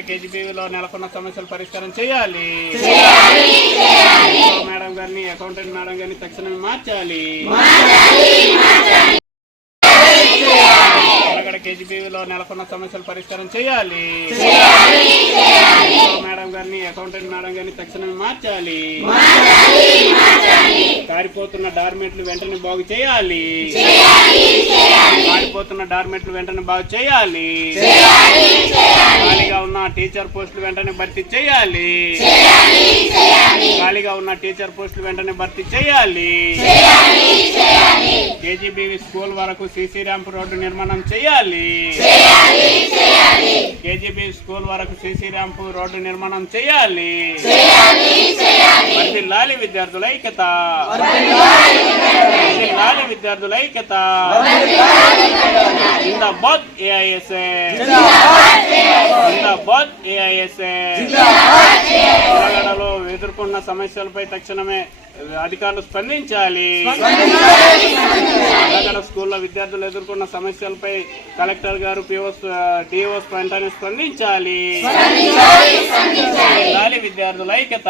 కేజీబీవీలో నెలకొన్న సమస్యలు పరిష్కారం చేయాలి. మేడం గారిని అకౌంటెంట్ మేడం గారిని తక్షణమే మార్చాలి. అక్కడ కేజీబీవీలో నెలకొన్న సమస్యలు పరిష్కారం చేయాలి. మేడం గారిని అకౌంటెంట్ మేడం గారిని తక్షణమే మార్చాలి. కారిపోతున్న డార్మెంట్లు వెంటనే బాగు చేయాలి. కారిపోతున్న డార్మెంట్లు వెంటనే బాగు చేయాలి. టీచర్ పోస్టులు వెంటనే భర్తీ చేయాలి. ఖాళీగా ఉన్న టీచర్ పోస్టులు వెంటనే భర్తీ చేయాలి. కేజీబీవి స్కూల్ వరకు సీసీ ర్యాంప్ రోడ్డు నిర్మాణం చేయాలి. కేజీబీ స్కూల్ వరకు సీసీ ర్యాంప్ రోడ్డు నిర్మాణం చేయాలి. వర్ధిల్లాలి విద్యార్థుల ఐక్యత. వర్ధిల్లాలి విద్యార్థుల ఐక్యత. జిందాబాద్ ఏఐఎస్ఏ జిందాబాద్ ఏఐఎస్ఏ. తెలంగాణలో ఎదుర్కొన్న సమస్యలపై తక్షణమే అధికారులు స్పందించాలి. తెలంగాణ స్కూల్లో విద్యార్థులు ఎదుర్కొన్న సమస్యలపై కలెక్టర్ గారు పిఓస్ డిఓస్ వెంటనే స్పందించాలి. విద్యార్థుల ఐక్యత.